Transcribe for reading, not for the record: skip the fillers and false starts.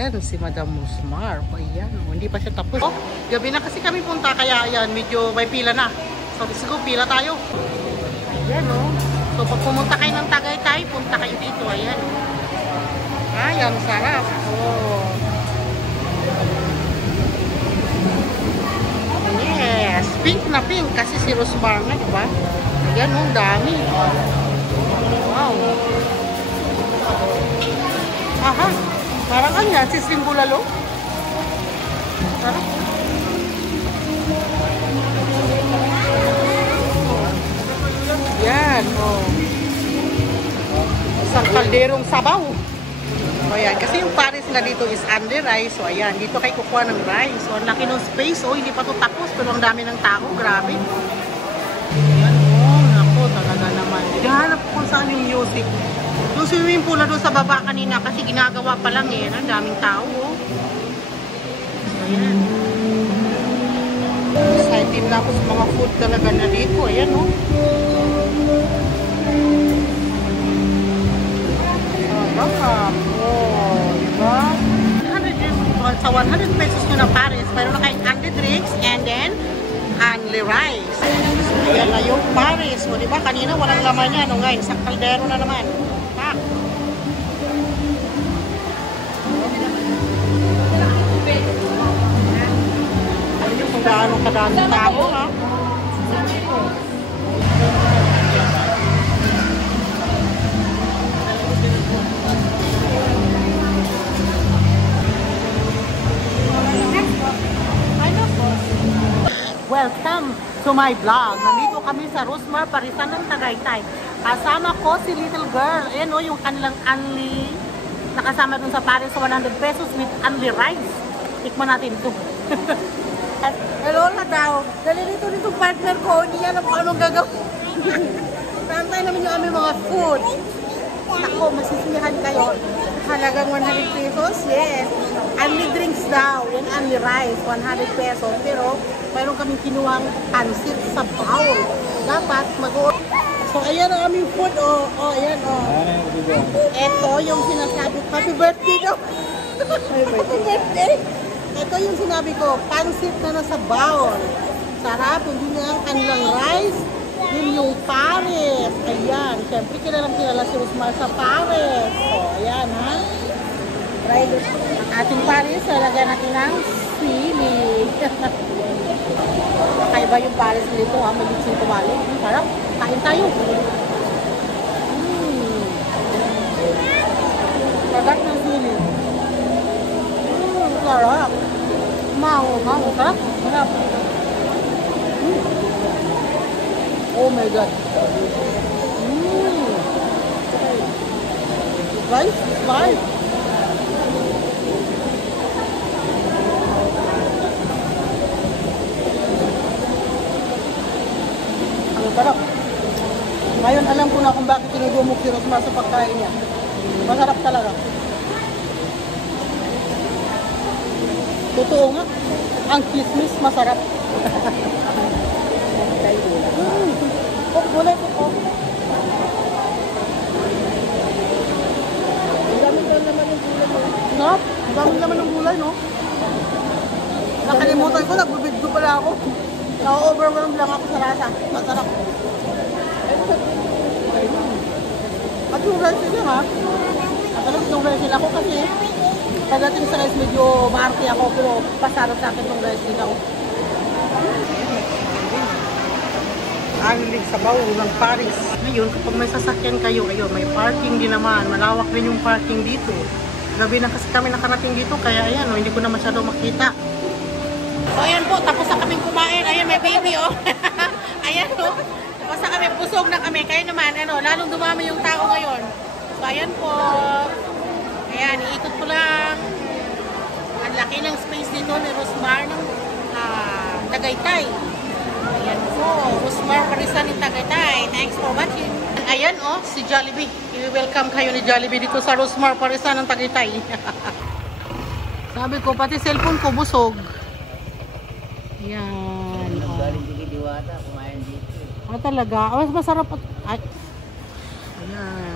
Ayan, si Madam Rosmar. Ayan, hindi pa siya tapos. Oh, gabi na kasi kami punta, kaya ayan, medyo may pila na. So, siguro pila tayo. Ayan, oh. So, pag pumunta kayo ng Tagaytay, punta kayo dito. Ayan. Ayan, sarap. Oh. Yes, pink na pink kasi si Rosmar na, diba? Ayan, oh, dami. Wow. Aha, parang kanya, sisling bulalo. Sarap. Yan, oh. Isang kalderong sabaw. O yan, kasi yung Paris nga dito is under rice. So ayan, dito kayo kukuha ng rice. So ang laki ng space. Oh, hindi pa ito tapos. Pero ang dami ng tao. Grabe. Ayan, oh. Naku, talaga naman. Hanap ko saan yung music. Yung swimming pool na doon sa baba kanina kasi ginagawa pa lang eh. Ang daming tao. Oh. So ayan. Excited na ako sa mga food talaga na dito. Ayan, oh. Sarap. Oh, diba? Sa 100 pesos nyo na Paris, mayroon na kayong only drinks and then only rice. Ayan na yung Paris. O, diba? Kanina walang laman yan. O, ngayon, sa kaldero na naman. Ha? Ayun kung gaano kadaming tao, ha? Welcome to my vlog. Nandito kami sa Rosmar, Parisan ng Tagaytay. Kasama ko si little girl. Ayan o, yung kanilang only nakasama dun sa Paris sa 100 pesos with only rice. Tikman natin ito. Hello na daw. Dali dito nitong partner ko. Hindi niya alam kung anong gagawin. Tantay namin yung aming mga food. Ako, masisiyahan kayo. Halagang 100 pesos? Yes. Only drinks daw. Yan only rice. 100 pesos. Pero mayroon kaming kinuhang pansit sa bowl. Dapat mag-order. So, ayan ang aming food. Oh, ayan, oh. Ito yung sinasabi. Happy birthday daw. Happy birthday. Ito yung sinabi ko. Pansit na nasa bowl. Sarap. Hindi nga ang kanilang rice. Yun yung Paris. Ayan. Siyempre, kilalang kilala si Rosmar sa Paris. So, ayan, ha. Try this. Ang ating Paris, talaga natin ng sili. Kakaiba yung Paris dito, ha. May litsing tumali. Sarap. Kain tayo. Sarap ng sili. Sarap. Mango. Sarap. Sarap. Oh my God. Rice is life. Ang sarap. Ngayon alam ko na kung bakit tinugumok si Rosmar sa pagkain niya. Masarap talaga. Totoo nga. Ang kismis masarap. Oh, gulay po po. Ang dami naman ng gulay mo. Sarap. Ang dami naman ng gulay, no? Nakalimutan ko, nagbibidyo pala ako. Na-overwhelm lang ako sa rasa. Masarap. At yung rice nila, ha? Nakalap yung rice nila ako kasi pagdating sa rice, medyo maarte ako, pero pasarap sa akin yung rice nila ako. Anling sabaw ng Paris. Ngayon, kapag may sasakyan kayo, ayun, may parking din naman. Malawak din yung parking dito. Gabi na kasi kami nakarating dito, kaya ayan, hindi ko na masyado makita. So ayan po, tapos na kaming kumain. Ayan, may baby, oh. Ayan, oh. Tapos na kami, busog na kami. Kaya naman, ano, lalong dumami yung tao ngayon. So ayan po. Ayan, iikot ko lang. Ang laki ng space dito ni Rosmar ng Tagaytay. Ayan po, Rosmar Parisan ng Tagaytay. Thanks for watching. Ayan, oh, si Jollibee. I-welcome kayo ni Jollibee dito sa Rosmar Parisan ng Tagaytay. Sabi ko, pati cellphone ko busog. Ayan. Galing din Diwata, kumain dito. Talaga. Mas masarap. Ay. Ayan.